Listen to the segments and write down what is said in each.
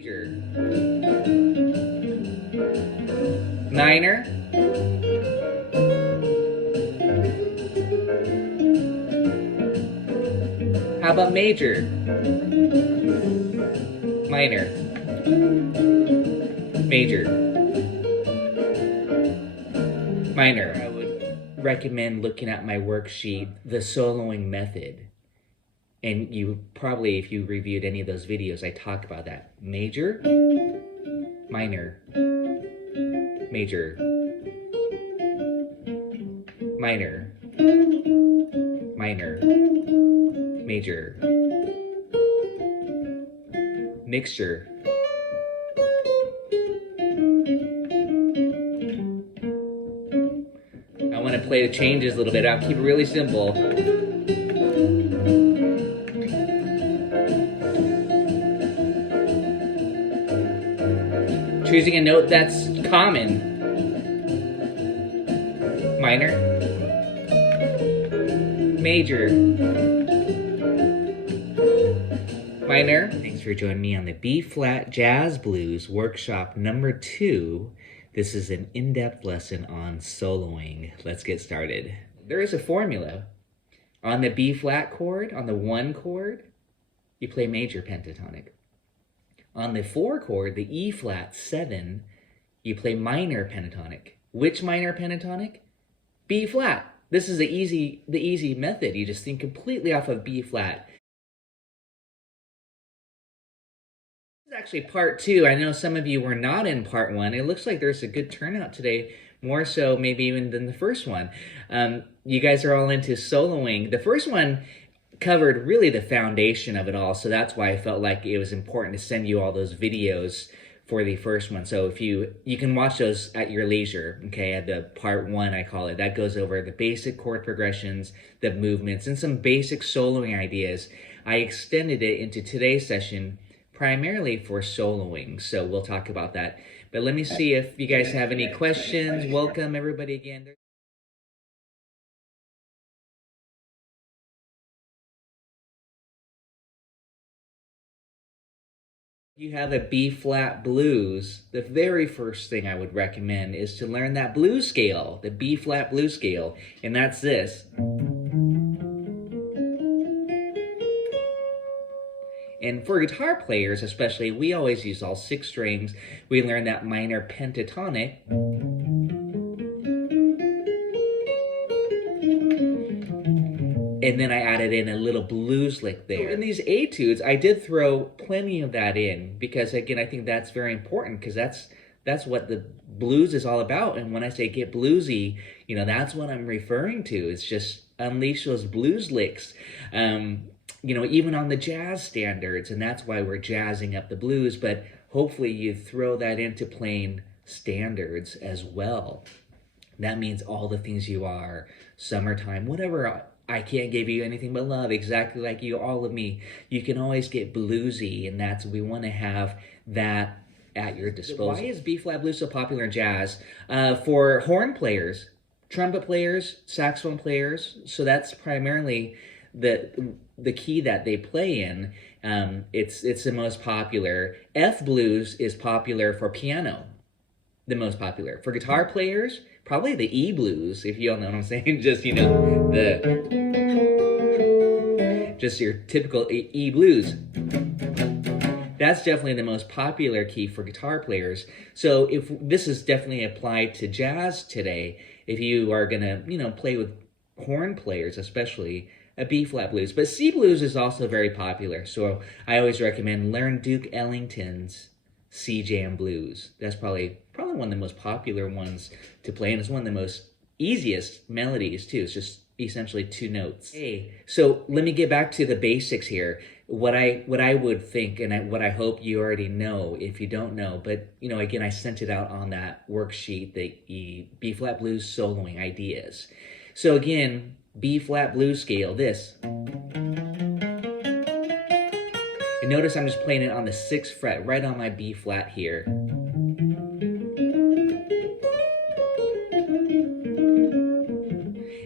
Major. Minor. How about major? Minor. Major. Minor. I would recommend looking at my worksheet, the soloing method. And you probably, if you reviewed any of those videos, I talk about that. Major, minor, major, minor, minor, major, mixture. I want to play the changes a little bit. I'll keep it really simple. Choosing a note that's common. Minor. Major. Minor. Thanks for joining me on the B-flat Jazz Blues workshop number 2. This is an in-depth lesson on soloing. Let's get started. There is a formula. On the B-flat chord, on the 1 chord, you play major pentatonic. On the 4 chord, the E-flat 7, you play minor pentatonic. Which minor pentatonic? B-flat. This is the easy method. You just think completely off of B-flat. This is actually part 2. I know some of you were not in part 1. It looks like there's a good turnout today, more so maybe even than the first one. You guys are all into soloing. The first one covered really the foundation of it all, so that's why I felt like it was important to send you all those videos for the first one. So if you can watch those at your leisure, okay, at the part 1 I call it. That goes over the basic chord progressions, the movements, and some basic soloing ideas. I extended it into today's session primarily for soloing, so we'll talk about that. But let me see if you guys have any questions. Welcome everybody again. You have a B-flat blues, the very first thing I would recommend is to learn that blues scale, the B-flat blues scale, and that's this. And for guitar players especially, we always use all 6 strings. We learn that minor pentatonic. And then I added in a little blues lick there. So in these etudes, I did throw plenty of that in because, again, I think that's very important because that's what the blues is all about. And when I say get bluesy, you know, that's what I'm referring to. It's just unleash those blues licks, you know, even on the jazz standards. And that's why we're jazzing up the blues. But hopefully you throw that into playing standards as well. That means all the things you are, summertime, whatever. I can't give you anything but love, exactly like you, all of me. You can always get bluesy, and we want to have that at your disposal. Why is B-flat blues so popular in jazz? For horn players, trumpet players, saxophone players, so that's primarily the key that they play in. It's the most popular. F blues is popular for piano, the most popular. For guitar players, probably the E blues, if you all know what I'm saying. Just, you know, just your typical E blues. That's definitely the most popular key for guitar players. So if this is definitely applied to jazz today, if you are gonna, you know, play with horn players, especially a B-flat blues. But C blues is also very popular. So I always recommend learn Duke Ellington's C jam blues. That's probably one of the most popular ones to play, and it's one of the most easiest melodies too. It's just essentially 2 notes. Hey, so let me get back to the basics here. What I would think, and what I hope you already know if you don't know, but you know, again, I sent it out on that worksheet, the B-flat blues soloing ideas. So again, B-flat blues scale, this. And notice I'm just playing it on the 6th fret, right on my B-flat here.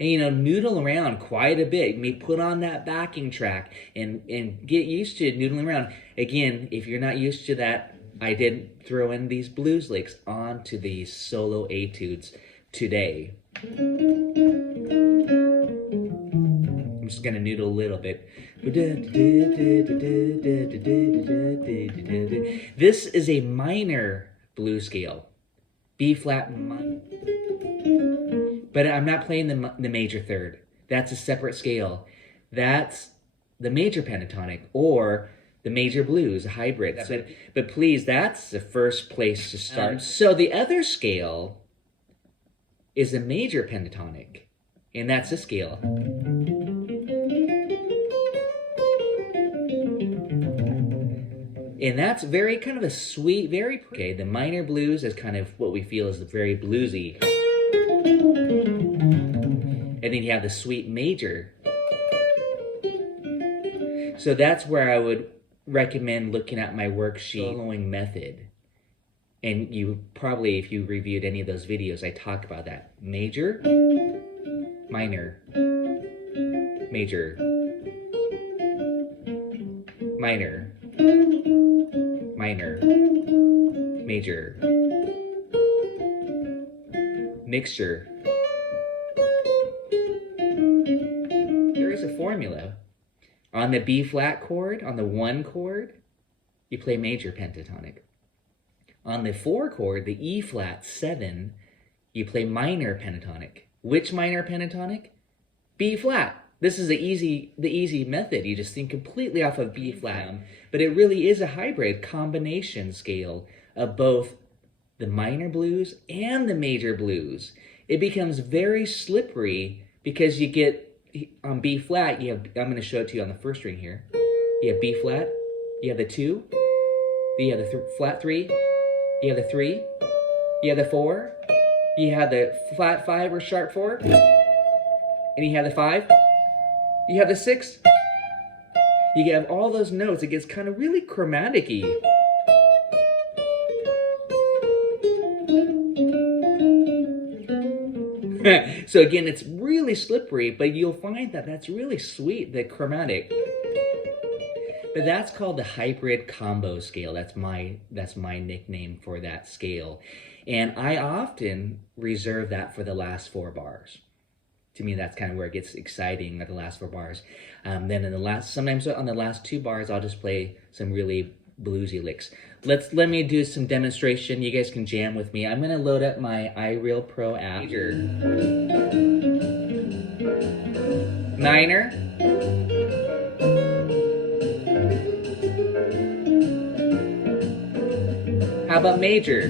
And, you know, noodle around quite a bit. You may put on that backing track and get used to noodling around. Again, if you're not used to that I did throw in these blues licks onto these solo etudes today. I'm just gonna noodle a little bit. This is a minor blues scale, B flat minor. But I'm not playing the major third. That's a separate scale. That's the major pentatonic or the major blues, a hybrid. But please, that's the first place to start. So the other scale is a major pentatonic, and that's a scale. And that's very kind of a sweet, very, okay, the minor blues is kind of what we feel is very bluesy. And then you have the sweet major. So that's where I would recommend looking at my worksheet following method. And you probably, if you reviewed any of those videos, I talk about that. Major, minor, major, minor, minor, major, mixture. There is a formula. On the B flat chord, on the 1 chord, you play major pentatonic. On the 4 chord, the E flat 7, you play minor pentatonic. Which minor pentatonic? B flat. This is the easy method. You just think completely off of B flat. But it really is a hybrid combination scale of both the minor blues and the major blues. It becomes very slippery because you get, on B flat, you have, I'm going to show it to you on the first string here. You have B flat, you have the 2, you have the flat 3, you have the 3, you have the 4, you have the flat 5 or sharp 4, and you have the 5, you have the 6. You have all those notes. It gets kind of really chromatic-y. So again, it's really slippery, but you'll find that that's really sweet, the chromatic. But that's called the hybrid combo scale. That's my nickname for that scale. And I often reserve that for the last 4 bars. To me, that's kind of where it gets exciting at the last 4 bars. Then in the last, sometimes on the last 2 bars, I'll just play some really bluesy licks. Let me do some demonstration. You guys can jam with me. I'm gonna load up my iReal Pro app. Major. Minor. How about major?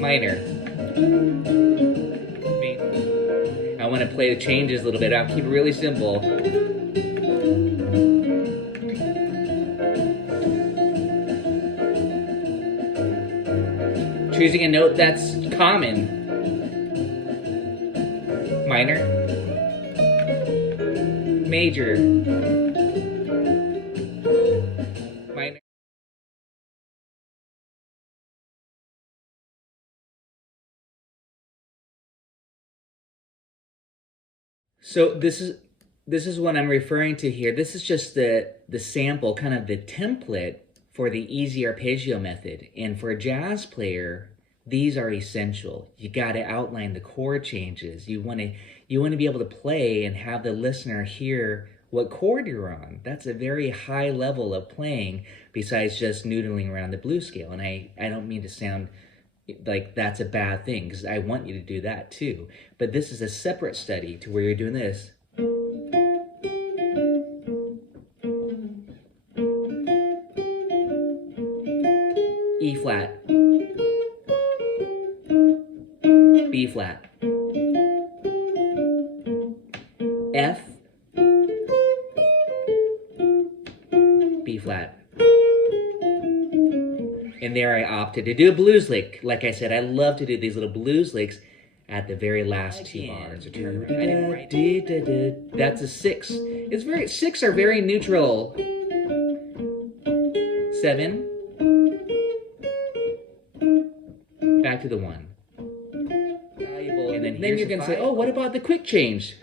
Minor. I want to play the changes a little bit. I'll keep it really simple. Choosing a note that's common. Minor. Major. Minor. So this is what I'm referring to here. This is just the sample, kind of the template for the easy arpeggio method. And for a jazz player, these are essential. You got to outline the chord changes. You want to be able to play and have the listener hear what chord you're on. That's a very high level of playing besides just noodling around the blues scale. And I don't mean to sound like that's a bad thing, because I want you to do that too. But this is a separate study to where you're doing this. E flat, B flat, F, B flat. And there I opted to do a blues lick. Like I said, I love to do these little blues licks at the very last 2 bars. That's a 6. It's very 6 are very neutral. 7. Back to the 1. And then you're gonna say, oh, what about the quick change?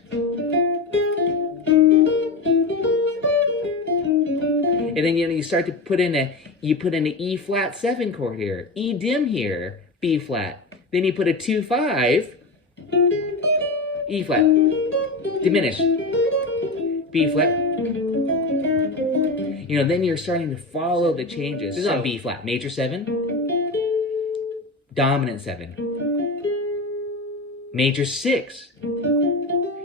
And then you start to put in you put an E flat 7 chord here, E dim here, B flat. Then you put a 2-5, E flat, diminish, B flat. You know, then you're starting to follow the changes. This is on B flat, major 7, dominant 7, major 6.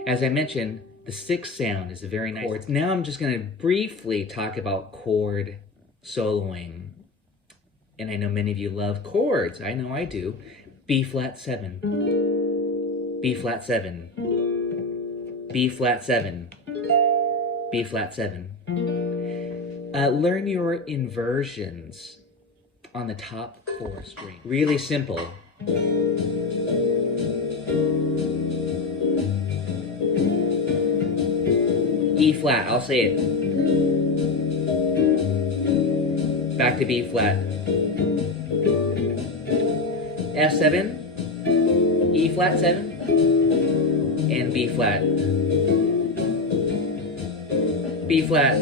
As I mentioned, the 6th sound is a very nice chord. Now I'm just going to briefly talk about chord soloing. And I know many of you love chords. I know I do. B flat 7, B flat 7, B flat 7, B flat 7. Learn your inversions on the top 4 string. Really simple. E flat, I'll say it. Back to B flat. F7, E flat 7, and B flat. B flat,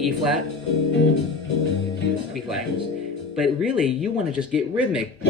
E flat, B flat. But really, you want to just get rhythmic.